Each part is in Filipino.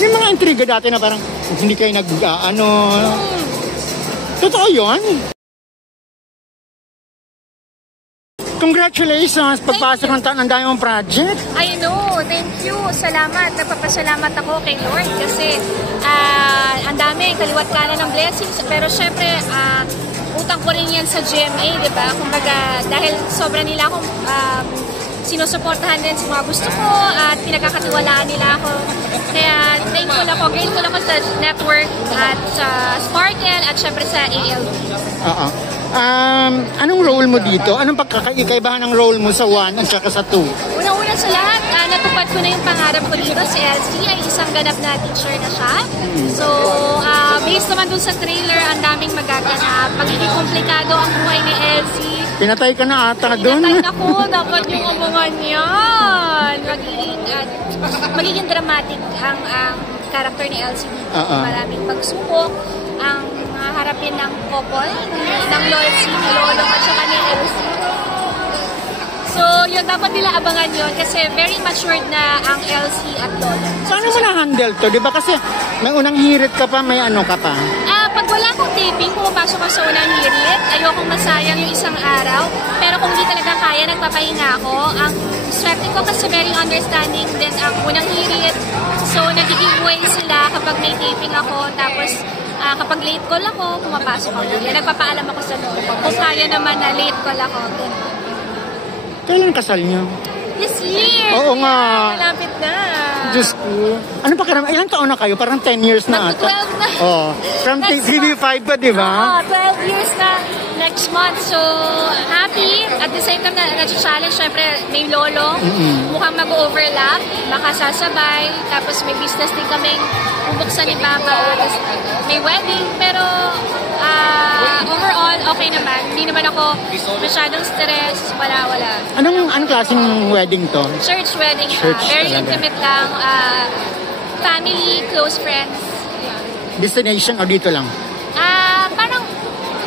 Yung mga intriga dati na parang hindi kayo Totoo yun? Congratulations! Pagpasok ng dami mong project. I know. Thank you. Salamat. Nagpapasalamat ako kay Lord kasi ang dami, kaliwat kanan ng blessings. Pero syempre, utang ko rin yan sa GMA, di ba? Kumbaga, dahil sobra nila akong sinusuportahan din sa mga gusto ko at pinagkakatiwalaan nila ako. Kaya thankful ako, grateful ako sa network at sa Sparkle at syempre sa ALB. Anong role mo dito? Anong pagkakaibahan ng role mo sa 1 at saka sa 2? Unang-una sa lahat, natupad ko na yung pangarap ko dito. Si Elsie ay isang ganap na teacher na siya. So, based naman dun sa trailer, ang daming magaganap. Magiging komplikado ang buhay ni Elsie. Pinatay ka na ata dun. Pinatay ako. Dapat yung abangan yan. Magiging dramatic ang character ni Elsie dito. Maraming pagsubok. Ang harapin ng couple, ng Loyalty, ni Lolo at saka ni Elsie. So, yun, dapat nila abangan yun kasi very matured na ang Elsie at Lolo. Paano mo na-handle to? Diba kasi may unang hirit ka pa, may ano ka pa? Pag wala akong taping, pumapasok ko sa unang hirit, ayokong masayang yung isang araw. Pero kung hindi talaga kaya, nagpapahinga ako. Ang swerte ko kasi very understanding din ang unang hirit. So, nag-giveaway sila kapag may taping ako. Tapos, kapag late call ako, pumapasok ako. Yan, nagpapaalam ako sa lolo. Kung kaya naman na late call ako. Kailan kasal niyo? This year! Oo nga. Malapit na. Diyos ko. Ano pa karam? Ilang taon na kayo? Parang 10 years na ata. 12 na. Oh. From TV5 pa, di ba? 12 years na next month. So, happy. At the same time na challenge, syempre, may lolo. Mukhang mag-overlap. Baka sasabay. Tapos may business din kaming bubuksan ni Papa. Tapos may wedding. Pero, overall, okay naman. Hindi naman ako masyadong stress. Wala. Anong klaseng wedding to? Church wedding. Very intimate lang. Family, close friends. Destination o dito lang? Parang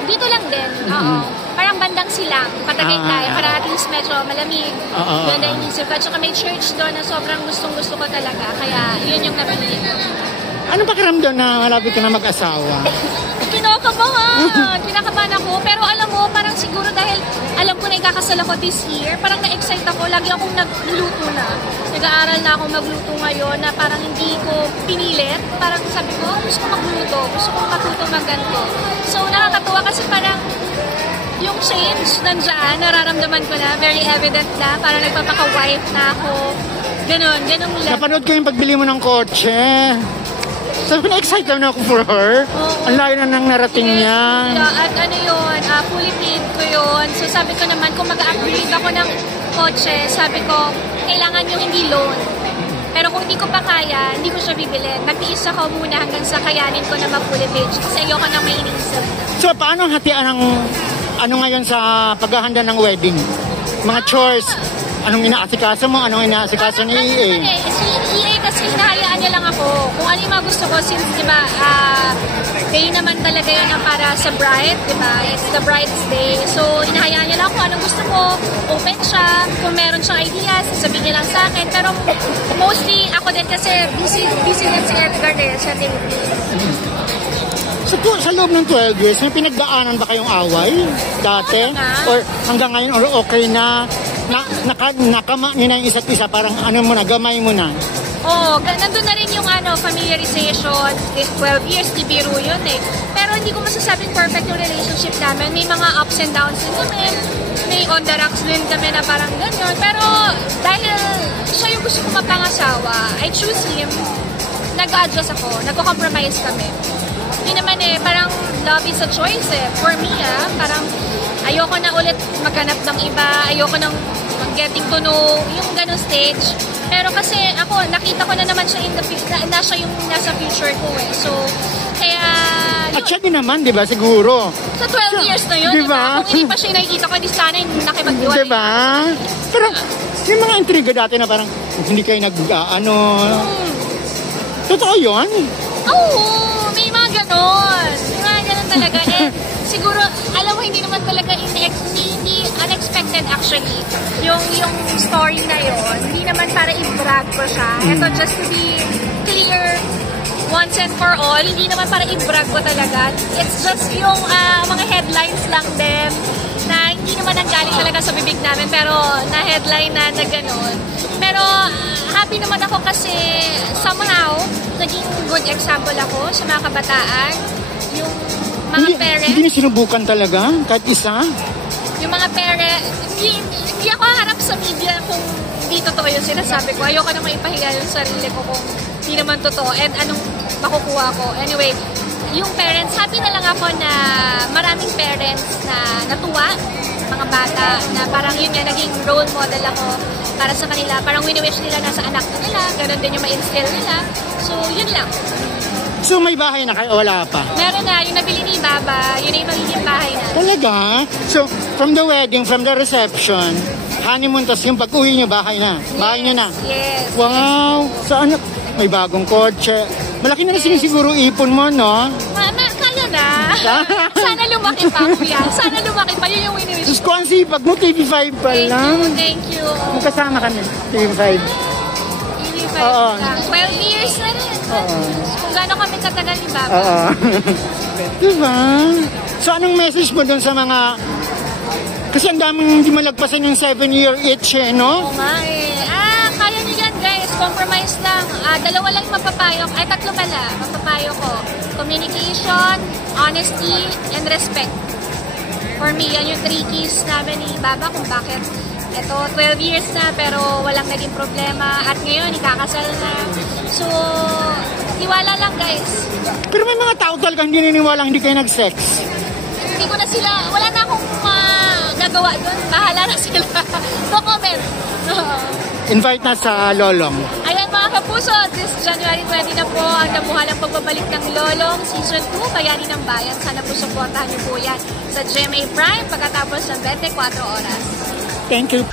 dito lang din. Parang bandang silang. Patagay-tay. Para at least medyo malamig. Yun na inisip ko. At saka may church doon na sobrang gustong-gusto ko talaga. Kaya yun yung napili ko. Anong pakiramdam na malapit ka na mag-asawa? Kinakabahan ako. Pero alam mo, parang siguro dahil alam ko na ikakasal ako this year, parang na-excite ako. Lagi akong nagluto na. Nag-aaral na akong magluto ngayon na parang hindi ko pinilit. Parang sabi ko, gusto ko magluto. Gusto ko matuto magganto. So, nakakatuwa kasi parang yung change nandiyan, nararamdaman ko na, very evident na. Parang nagpapaka-wife na ako. Ganon lang. Napanood ko yung pagbili mo ng kotse. Sabi ko na-excite lang ako for her. Ang layo na nang narating niya. At ano yun, fully paid ko yun. So sabi ko naman, kung mag-upgrade ako ng kotse, sabi ko, kailangan yung hindi loan. Pero kung hindi ko pa kaya, hindi ko siya bibilin. Nag-iisa ko muna hanggang sa kayanin ko na mag-fully paid. Kasi ayoko nang may iniisip. So paano hatian ng ano ngayon sa paghahanda ng wedding? Mga chores. Anong inaasikaso mo? Anong inaasikaso ni EA? Si EA kasi hinahayaan niya lang ako. Kung ano yung mga gusto ko, since diba, day naman talaga yun para sa bride, diba? It's the bride's day. So, hinahayaan niya lang ako anong gusto ko. Open siya. Kung meron siyang ideas, sabihin niya lang sa akin. Pero mostly, ako din kasi busy din si Edgar sa TV. So, sa loob ng 12 years, may pinagdaanan ba kayong away dati? Or hanggang ngayon, or okay na? Nakama niyo na yung isa't isa, parang ano mo na, gamay mo na? Oo, nandun na rin yung familiarization. 12 years, ibiro yun eh. Pero hindi ko masasabing perfect yung relationship namin. May mga ups and downs din kami. May on the rocks din kami na parang ganyan. Pero dahil siya yung gusto ko mapangasawa, I choose him. Nag-adjust ako, nagko-compromise kami. Hindi naman parang love is a choice eh. For me parang ayoko na ulit maghanap ng iba, ayoko nang getting to know yung ganong stage. Pero kasi ako, nakita ko na naman siya in the future, na siya yung nasa future ko eh. So, kaya... At siya din naman, di ba, siguro? Sa 12 years na yun, di ba? Kung hindi pa siya nakikita ko, hindi sana yung nakipag-iwalay. Di ba? Pero, yung mga intriga dati na parang, hindi kayo Totoo yun? Oo, may mga ganon. May mga ganon talaga. Siguro, alam mo, hindi naman talaga hindi unexpected actually. Yung story na yon, hindi naman para i-brag ko siya. Ito, just to be clear, once and for all, hindi naman para i-brag ko talaga. It's just yung mga headlines lang din na hindi naman nanggaling talaga sa bibig namin, pero na-headline na gano'n. Pero happy naman ako kasi somehow, naging good example ako sa mga kabataan. Yung mga parents. Hindi niyo sinubukan talaga? Kahit isa? Yung mga parents, hindi ako harap sa media kung hindi totoo yung sinasabi ko. Ayoko na maipahiya yung sarili ko kung hindi naman totoo and anong makukuha ko. Anyway, yung parents, happy na lang ako na maraming parents na natuwa, mga bata, na parang yun nga, naging role model ako para sa kanila. Parang wini-wish nila na sa anak nila, ganun din yung ma-instill nila. So, yun lang. So, may bahay na kayo? Wala pa? Meron na, yung nabili ni Baba, yun yung magiging bahay na. Talaga? So, from the wedding, from the reception, honeymoon, tas yung pag-uwi niyo, bahay na? Bahay niyo na? Yes. Wow! Saan? May bagong kotse. Malaki na rin siguro ipon mo, no? Mama, kaya na. Sana lumaki pa, kuya. Sana lumaki pa. Yun yung wini-wish. Diyos ko, ang sipag mo, TV5 pa lang. Thank you. Magkasama kami, TV5. TV5 Oo. lang. 12 years na rin. Oo. Kung gano'n kami katagal ni Baba. Oo. Diba? So, anong message mo dun sa mga... Kasi ang daming hindi malagpasan yung 7-year itch, eh, no? Oo nga eh. Kaya nyo yan, guys. Compromise lang. Dalawa lang yung mapapayo. Ay, tatlo pala. Mapapayo ko. Communication, honesty, and respect. For me, yan yung 3 keys namin ni Baba kung bakit ito 12 years na pero walang naging problema at ngayon ikakasal na. So, tiwala lang, guys. Pero may mga tao talaga hindi naniniwala hindi kayo nag-sex. Hindi ko na sila, wala na akong gagawa doon. Bahala na sila. No comment. Invite na sa Lolong. Ayan mga kapuso, this January 20 na po ang nabuhalang pagbabalik ng Lolong Season 2, Bayani ng Bayan. Sana po supportahan niyo po yan sa GMA Prime pagkatapos ng 24 oras. Thank you.